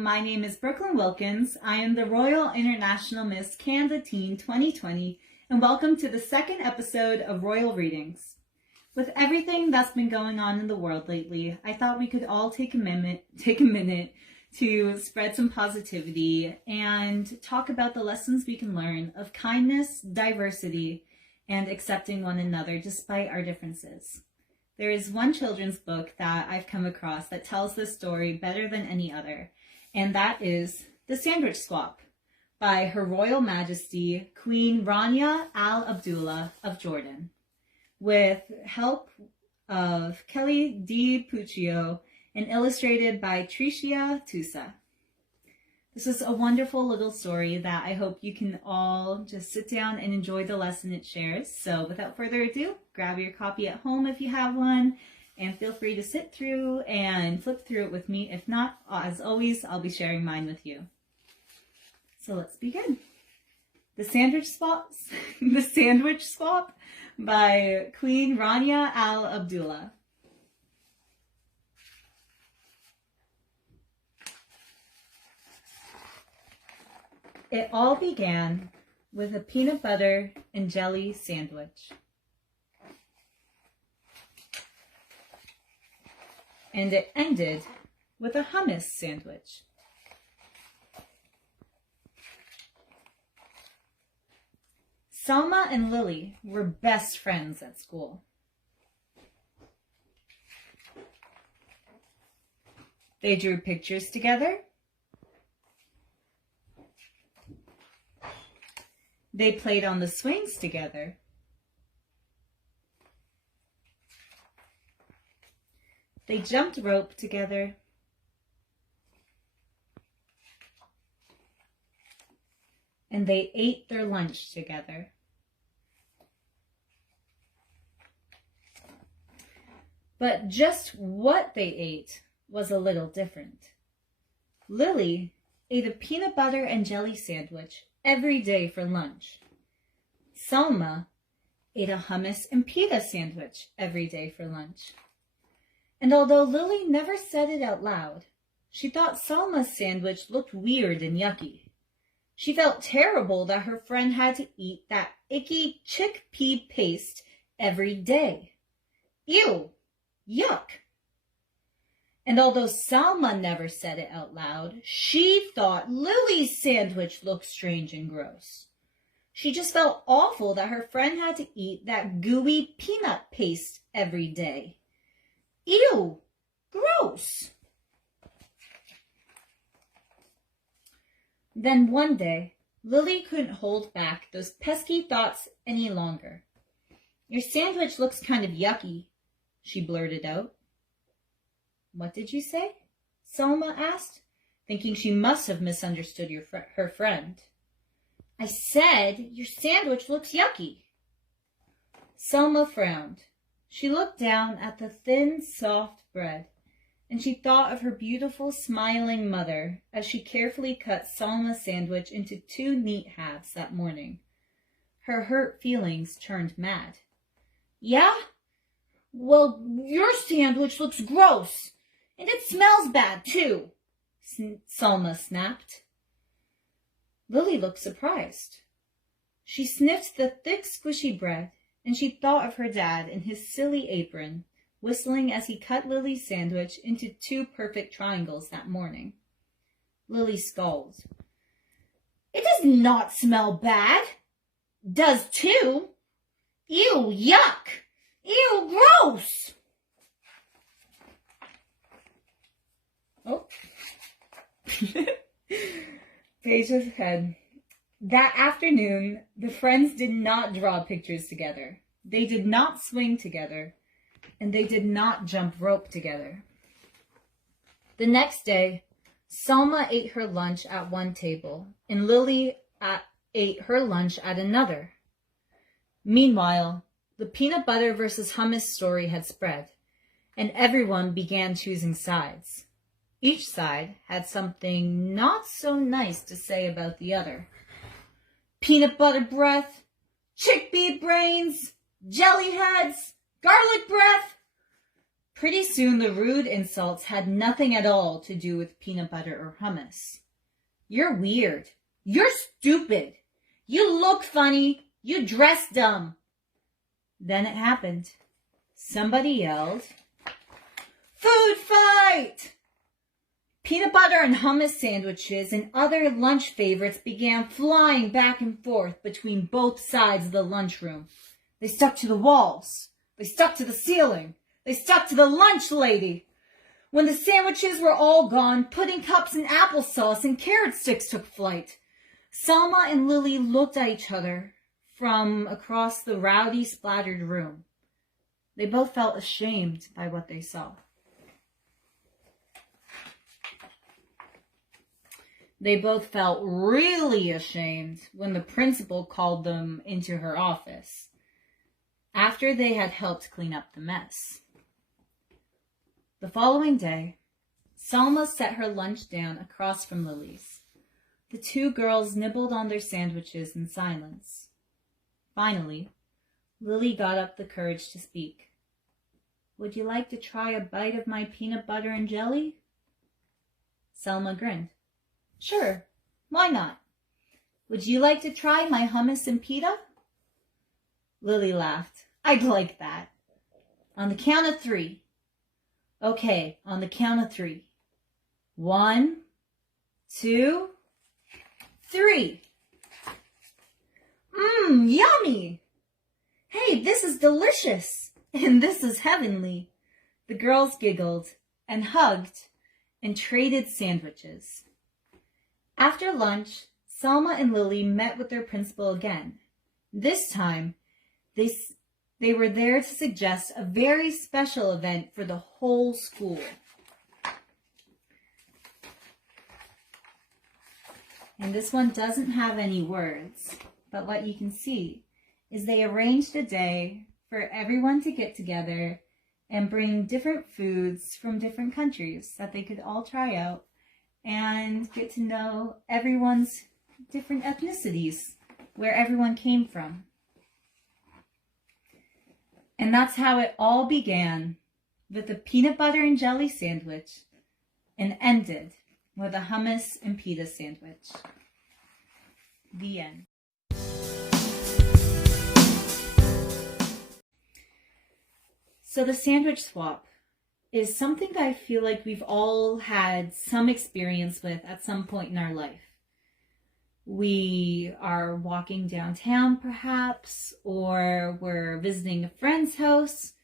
my name is Brooklyn Wilkins. I am the Royal International Miss Canada Teen 2020, and welcome to the second episode of Royal Readings. With everything that's been going on in the world lately, I thought we could all take a minute to spread some positivity and talk about the lessons we can learn of kindness, diversity, and accepting one another despite our differences. There is one children's book that I've come across that tells this story better than any other, and that is The Sandwich Swap by Her Royal Majesty Queen Rania Al-Abdullah of Jordan, with help of Kelly D. Puccio and illustrated by Tricia Tusa. This is a wonderful little story that I hope you can all just sit down and enjoy the lesson it shares. So without further ado, grab your copy at home if you have one, and feel free to sit through and flip through it with me. If not, as always, I'll be sharing mine with you. So let's begin. The Sandwich Swap by Queen Rania Al-Abdullah. It all began with a peanut butter and jelly sandwich. And it ended with a hummus sandwich. Selma and Lily were best friends at school. They drew pictures together. They played on the swings together. They jumped rope together. And they ate their lunch together. But just what they ate was a little different. Lily ate a peanut butter and jelly sandwich every day for lunch. Selma ate a hummus and pita sandwich every day for lunch. And although Lily never said it out loud, she thought Selma's sandwich looked weird and yucky. She felt terrible that her friend had to eat that icky chickpea paste every day. Ew! Yuck! And although Selma never said it out loud, she thought Lily's sandwich looked strange and gross. She just felt awful that her friend had to eat that gooey peanut paste every day. Ew! Gross! Then one day, Lily couldn't hold back those pesky thoughts any longer. "Your sandwich looks kind of yucky," she blurted out. "What did you say?" Selma asked, thinking she must have misunderstood her friend. "I said your sandwich looks yucky." Selma frowned. She looked down at the thin, soft bread, and she thought of her beautiful, smiling mother as she carefully cut Selma's sandwich into 2 neat halves that morning. Her hurt feelings turned mad. "Yeah? Well, your sandwich looks gross. And it smells bad, too," Selma snapped. Lily looked surprised. She sniffed the thick, squishy bread, and she thought of her dad in his silly apron, whistling as he cut Lily's sandwich into 2 perfect triangles that morning. Lily scolded. "It does not smell bad." "Does too. Ew, yuck. Ew, gross." Oh. Page ahead. That afternoon, the friends did not draw pictures together. They did not swing together, and they did not jump rope together. The next day, Selma ate her lunch at one table, and Lily ate her lunch at another. Meanwhile, the peanut butter versus hummus story had spread, and everyone began choosing sides. Each side had something not so nice to say about the other. Peanut butter breath, chickpea brains, jelly heads, garlic breath. Pretty soon the rude insults had nothing at all to do with peanut butter or hummus. You're weird. You're stupid. You look funny. You dress dumb. Then it happened. Somebody yelled, "Food fight!" Peanut butter and hummus sandwiches and other lunch favorites began flying back and forth between both sides of the lunchroom. They stuck to the walls. They stuck to the ceiling. They stuck to the lunch lady. When the sandwiches were all gone, pudding cups and applesauce and carrot sticks took flight. Selma and Lily looked at each other from across the rowdy, splattered room. They both felt ashamed by what they saw. They both felt really ashamed when the principal called them into her office after they had helped clean up the mess. The following day, Selma set her lunch down across from Lily's. The two girls nibbled on their sandwiches in silence. Finally, Lily got up the courage to speak. "Would you like to try a bite of my peanut butter and jelly?" Selma grinned. "Sure, why not? Would you like to try my hummus and pita?" Lily laughed. "I'd like that. On the count of 3. Okay, on the count of 3. 1, 2, 3. Yummy! Hey, this is delicious. And this is heavenly." The girls giggled and hugged and traded sandwiches. After lunch, Selma and Lily met with their principal again. This time, they were there to suggest a very special event for the whole school. And this one doesn't have any words, but what you can see is they arranged a day for everyone to get together and bring different foods from different countries that they could all try out and get to know everyone's different ethnicities, where everyone came from. And that's how it all began, with a peanut butter and jelly sandwich, and ended with a hummus and pita sandwich. The end. So the sandwich swap is something that I feel like we've all had some experience with at some point in our life. We are walking downtown perhaps, or we're visiting a friend's house,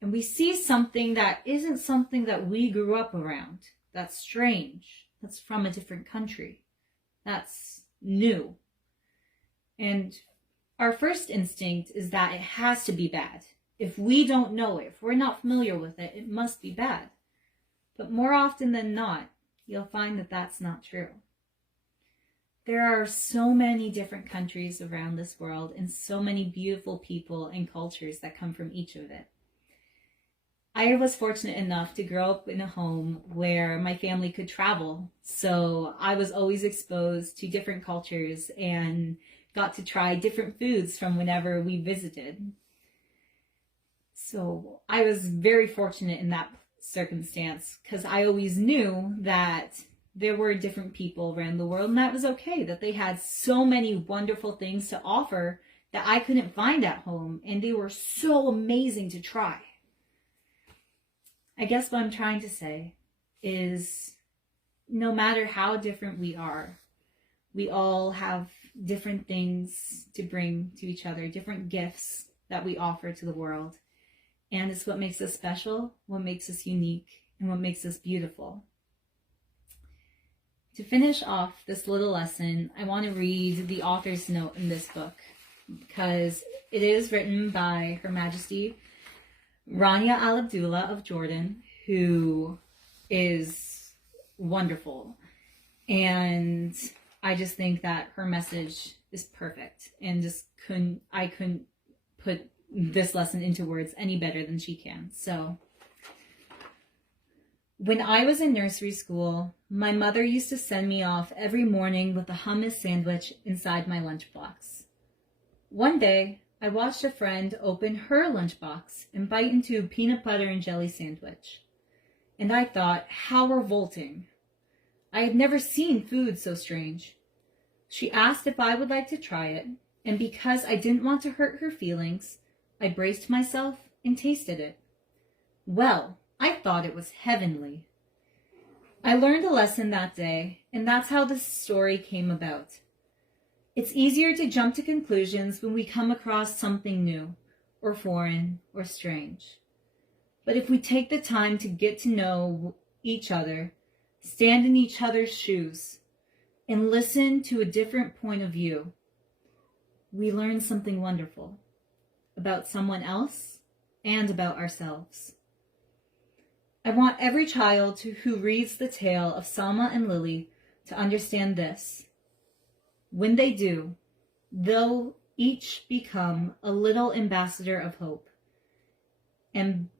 and we see something that isn't something that we grew up around. That's strange. That's from a different country. That's new. And our first instinct is that it has to be bad. If we don't know it, if we're not familiar with it, it must be bad. But more often than not, you'll find that that's not true. There are so many different countries around this world and so many beautiful people and cultures that come from each of it. I was fortunate enough to grow up in a home where my family could travel. So I was always exposed to different cultures and got to try different foods from whenever we visited. So I was very fortunate in that circumstance because I always knew that there were different people around the world, and that was okay, that they had so many wonderful things to offer that I couldn't find at home, and they were so amazing to try. I guess what I'm trying to say is no matter how different we are, we all have different things to bring to each other, different gifts that we offer to the world. And it's what makes us special, what makes us unique, and what makes us beautiful. To finish off this little lesson, I want to read the author's note in this book because it is written by Her Majesty Rania Al-Abdullah of Jordan, who is wonderful. And I just think that her message is perfect, and I couldn't put this lesson into words any better than she can. So, when I was in nursery school, my mother used to send me off every morning with a hummus sandwich inside my lunchbox. One day, I watched a friend open her lunchbox and bite into a peanut butter and jelly sandwich. And I thought, how revolting. I had never seen food so strange. She asked if I would like to try it, and because I didn't want to hurt her feelings, I braced myself and tasted it. Well, I thought it was heavenly. I learned a lesson that day, and that's how this story came about. It's easier to jump to conclusions when we come across something new, or foreign, or strange. But if we take the time to get to know each other, stand in each other's shoes, and listen to a different point of view, we learn something wonderful about someone else and about ourselves. I want every child who reads the tale of Selma and Lily to understand this. When they do, they'll each become a little ambassador of hope and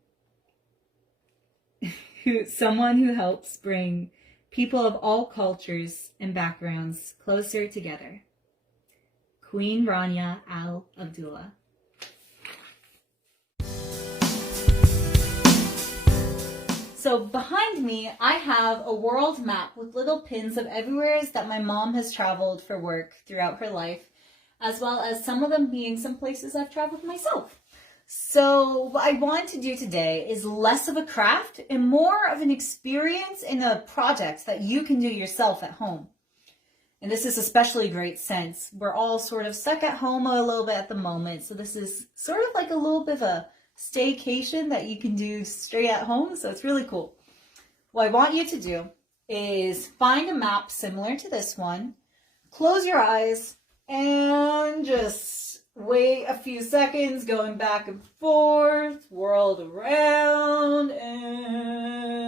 someone who helps bring people of all cultures and backgrounds closer together. Queen Rania Al-Abdullah. So behind me, I have a world map with little pins of everywhere that my mom has traveled for work throughout her life, as well as some of them being some places I've traveled myself. So what I want to do today is less of a craft and more of an experience in a project that you can do yourself at home. And this is especially great since we're all sort of stuck at home a little bit at the moment. So this is sort of like a little bit of a staycation that you can do straight at home, so it's really cool. What I want you to do is find a map similar to this one, close your eyes, and just wait a few seconds going back and forth, whirled around, and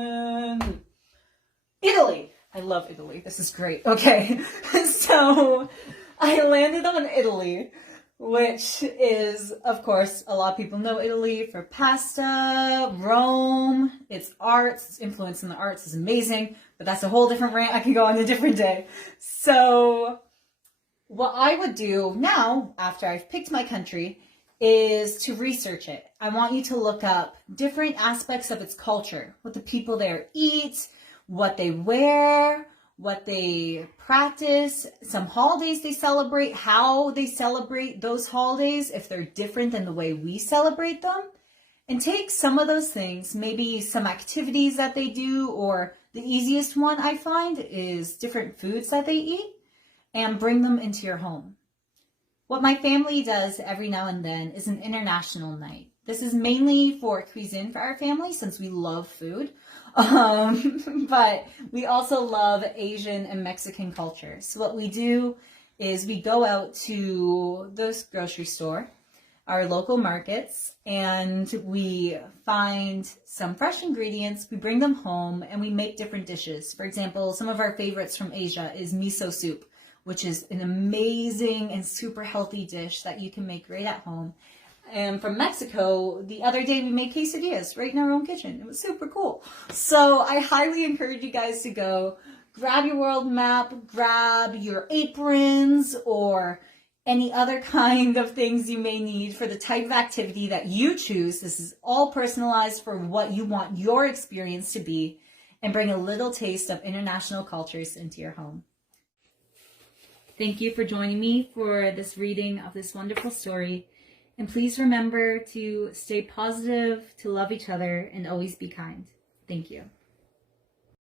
Italy. I love Italy. This is great. Okay, so I landed on Italy, which is, of course, a lot of people know Italy for pasta, Rome, its arts, its influence in the arts is amazing, but that's a whole different rant I can go on a different day. So what I would do now, after I've picked my country, is to research it. I want you to look up different aspects of its culture, what the people there eat, what they wear, what they practice, some holidays they celebrate, how they celebrate those holidays, if they're different than the way we celebrate them, and take some of those things, maybe some activities that they do, or the easiest one I find is different foods that they eat, and bring them into your home. What my family does every now and then is an international night. This is mainly for cuisine for our family since we love food. But we also love Asian and Mexican culture. So what we do is we go out to the grocery store, our local markets, and we find some fresh ingredients, we bring them home, and we make different dishes. For example, some of our favorites from Asia is miso soup, which is an amazing and super healthy dish that you can make right at home. And from Mexico, the other day we made quesadillas right in our own kitchen. It was super cool. So I highly encourage you guys to go grab your world map, grab your aprons, or any other kind of things you may need for the type of activity that you choose. This is all personalized for what you want your experience to be, and bring a little taste of international cultures into your home. Thank you for joining me for this reading of this wonderful story. And please remember to stay positive, to love each other, and always be kind. Thank you.